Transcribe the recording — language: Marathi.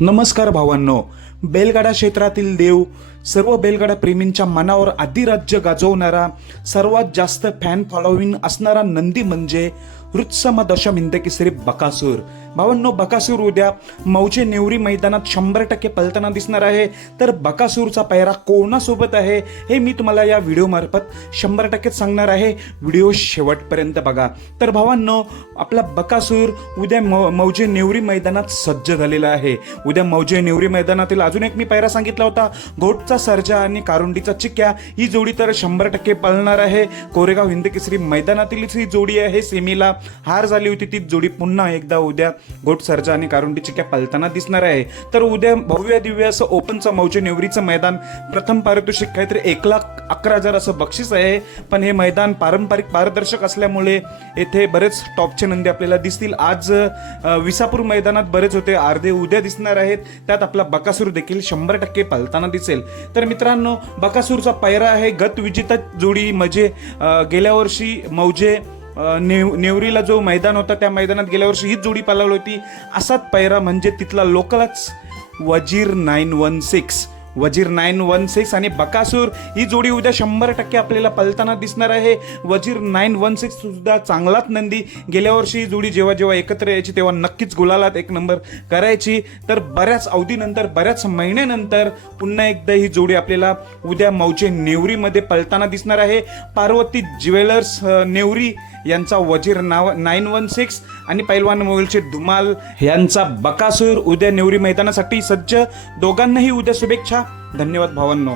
नमस्कार भावांनो. बैलगाडा क्षेत्रातील देव सर्व बेलगाडा प्रेमींच्या मनावर अधिराज्य गाजवणारा सर्वात जास्त फॅन फॉलोविंग असणारा नंदी म्हणजे रुत्सम दशम हिंदकेसरी बकासूर. भावांनो बकासूर उद्या मौजे नेवरी मैदानात शंभर टक्के पलताना दिसणार आहे. तर बकासूरचा पैरा कोणासोबत आहे हे मी तुम्हाला या व्हिडिओमार्फत शंभर टक्केच सांगणार आहे. व्हिडिओ शेवटपर्यंत बघा. तर भावांनो आपला बकासूर उद्या म मौजे नेवरी मैदानात सज्ज झालेला आहे. उद्या मौजे नेवरी मैदानातील अजून एक मी पैरा सांगितला होता. घोटचा सर्जा आणि कारुंडीचा चिक्क्या ही जोडी तर शंभर टक्के पळणार आहे. कोरेगाव हिंदकेसरी मैदानातीलच ही जोडी आहे सेमीला. हार झाली होती ती जोडी पुन्हा एकदा उद्या घोटसरजा आणि कारुंडी चिक्या पळताना दिसणार आहे. तर उद्या भव्य दिव्य असं ओपनचं मौजे नेवरीचं मैदान. प्रथम पारितोषिक काहीतरी एक लाख अकरा हजार असं बक्षीस आहे. पण हे मैदान पारंपरिक पारदर्शक असल्यामुळे येथे बरेच टॉपचे नंदी आपल्याला दिसतील. आज विसापूर मैदानात बरेच होते. अर्धे उद्या दिसणार आहेत. त्यात आपला बकासूर देखील शंभर टक्के पलताना दिसेल. तर मित्रांनो बकासूरचा पैरा आहे गत विजेता जोडी. म्हणजे गेल्या वर्षी मौजे नेव नेवरीला जो मैदान होता त्या मैदानात गेल्या वर्षी हीच जोडी पालवली होती. असाच पैरा म्हणजे तिथला लोकलच Wazir nine one six. Wazir nine one six आणि बकासूर ही जोडी उद्या शंभर टक्के आपल्याला पलताना दिसणार आहे. वजीर नाईन वन सिक्स सुद्धा चांगलाच नंदी. गेल्या वर्षी ही जोडी जेव्हा जेव्हा एकत्र यायची तेव्हा नक्कीच गुलालात एक नंबर करायची. तर बऱ्याच अवधीनंतर बऱ्याच महिन्यानंतर पुन्हा एकदा ही जोडी आपल्याला उद्या मौचे नेवरीमध्ये पलताना दिसणार आहे. पार्वती ज्वेलर्स नेवरी यांचा वजीर नाव नाईन वन सिक्स आणि पैलवान मोबाईलचे धुमाल यांचा बकासूर उद्या नेवरी मैदानासाठी सज्ज. दोघांनाही उद्या शुभेच्छा. धन्यवाद भावांनो.